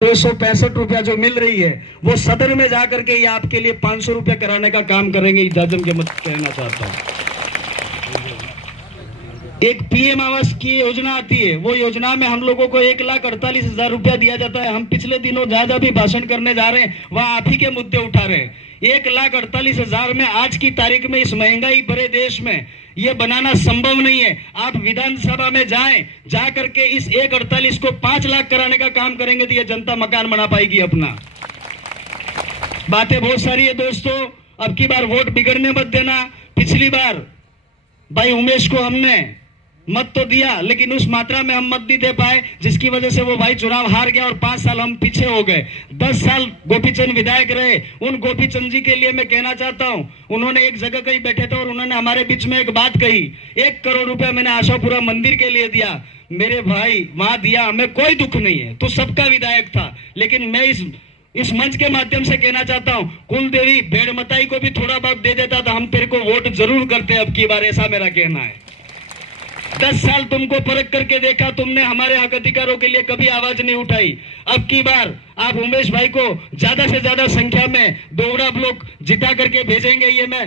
₹265 जो मिल रही है वो सदन में जाकर के ये आपके लिए ₹500 कराने का काम करेंगे। इजाजत के मत कहना चाहता हूं। एक पीएम आवास की योजना आती है, वो योजना में हम लोगों को ₹1,48,000 दिया जाता है। हम पिछले दिनों जहां भी भाषण करने जा रहे हैं वहां आप ही के मुद्दे उठा रहे हैं। 1,48,000 में आज की तारीख में इस महंगाई भरे देश में ये बनाना संभव नहीं है। आप विधानसभा में जाएं, जा करके इस 1,48 को 5 लाख कराने का काम करेंगे तो ये जनता मकान बना पाएगी अपना। बातें बहुत सारी है दोस्तों, अब की बार वोट बिगड़ने मत देना। पिछली बार भाई उमेश को हमने मत तो दिया लेकिन उस मात्रा में हम मत नहीं दे पाए, जिसकी वजह से वो भाई चुनाव हार गया और 5 साल हम पीछे हो गए। 10 साल गोपीचंद विधायक रहे। उन गोपीचंद जी के लिए मैं कहना चाहता हूं, उन्होंने एक जगह कहीं बैठे थे और उन्होंने हमारे बीच में एक बात कही, 1 करोड़ रुपया मैंने आशापुरा मंदिर के लिए दिया। मेरे भाई वहां दिया, हमें कोई दुख नहीं है, तो सबका विधायक था। लेकिन मैं इस मंच के माध्यम से कहना चाहता हूं, कुलदेवी भेड़मताई को भी थोड़ा बहुत दे देता तो हम तेरे को वोट जरूर करते अब की बार, ऐसा मेरा कहना है। 10 साल तुमको परख करके देखा, तुमने हमारे हक अधिकारों के लिए कभी आवाज नहीं उठाई। अब की बार आप उमेश भाई को ज्यादा से ज्यादा संख्या में दोगड़ा ब्लॉक जिता करके भेजेंगे, ये मैं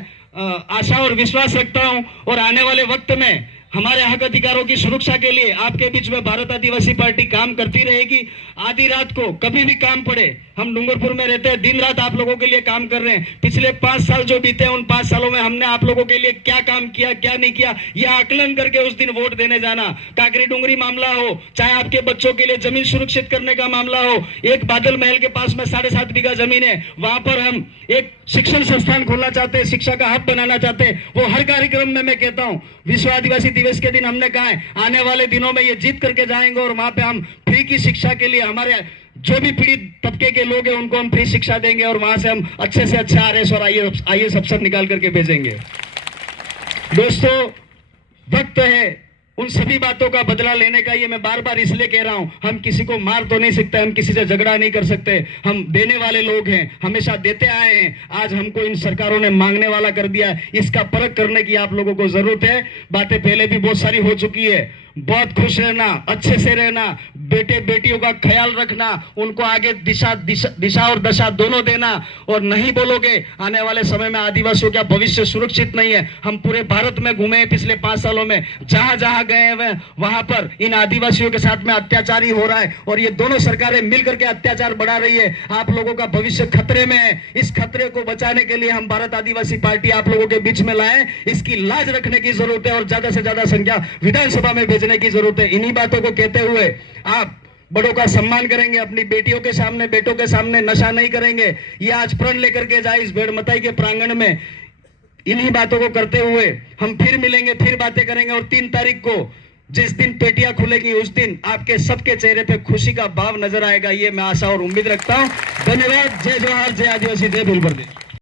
आशा और विश्वास रखता हूं। और आने वाले वक्त में हमारे हक अधिकारों की सुरक्षा के लिए आपके बीच में भारत आदिवासी पार्टी काम करती रहेगी। आधी रात को कभी भी काम पड़े, हम डूंगरपुर में रहते हैं, दिन रात आप लोगों के लिए काम कर रहे हैं। पिछले 5 साल जो बीते हैं उन 5 सालों में हमने आप लोगों के लिए क्या काम किया, क्या नहीं किया, यह आकलन करके उस दिन वोट देने जाना। काकरी डूंगरी मामला हो, चाहे आपके बच्चों के लिए जमीन सुरक्षित करने का मामला हो, एक बादल महल के पास में 7.5 बीघा जमीन है, वहां पर हम एक शिक्षण संस्थान खोलना चाहते हैं, शिक्षा का हब बनाना चाहते हैं। वो हर कार्यक्रम में मैं कहता हूं, विश्व आदिवासी दिवस के दिन हमने कहा है आने वाले दिनों में ये जीत करके जाएंगे और वहां पे हम फ्री की शिक्षा के लिए हमारे जो भी पीड़ित तबके के लोग हैं उनको हम फ्री शिक्षा देंगे और वहां से हम अच्छे से अच्छा आरएस और आईएएस अफसर निकाल करके भेजेंगे। दोस्तों, वक्त है उन सभी बातों का बदला लेने का। ये मैं बार बार इसलिए कह रहा हूं, हम किसी को मार तो नहीं सकते, हम किसी से झगड़ा नहीं कर सकते, हम देने वाले लोग हैं, हमेशा देते आए हैं। आज हमको इन सरकारों ने मांगने वाला कर दिया, इसका परख करने की आप लोगों को जरूरत है। बातें पहले भी बहुत सारी हो चुकी है। बहुत खुश रहना, अच्छे से रहना, बेटे बेटियों का ख्याल रखना, उनको आगे दिशा और दशा दोनों देना। और नहीं बोलोगे, आने वाले समय में आदिवासियों का भविष्य सुरक्षित नहीं है। हम पूरे भारत में घूमे हैं पिछले 5 सालों में, जहां जहां गए हैं वहां पर इन आदिवासियों के साथ में अत्याचार ही हो रहा है और ये दोनों सरकारें मिलकर के अत्याचार बढ़ा रही है। आप लोगों का भविष्य खतरे में है। इस खतरे को बचाने के लिए हम भारत आदिवासी पार्टी आप लोगों के बीच में लाए, इसकी लाज रखने की जरूरत है और ज्यादा से ज्यादा संख्या विधानसभा में भेजने की जरूरत है। इन्हीं बातों को कहते हुए आप बड़ों का सम्मान करेंगे, अपनी बेटियों के सामने, बेटों के सामने नशा नहीं करेंगे, ये आज प्रण लेकर के जाए इस भेड़मताई के प्रांगण में। इन्हीं बातों को करते हुए हम फिर मिलेंगे, फिर बातें करेंगे और 3 तारीख को जिस दिन पेटियां खुलेगी उस दिन आपके सबके चेहरे पे खुशी का भाव नजर आएगा, ये मैं आशा और उम्मीद रखता हूं। धन्यवाद। जय जोहार, जय आदिवासी, जय भील प्रदेश।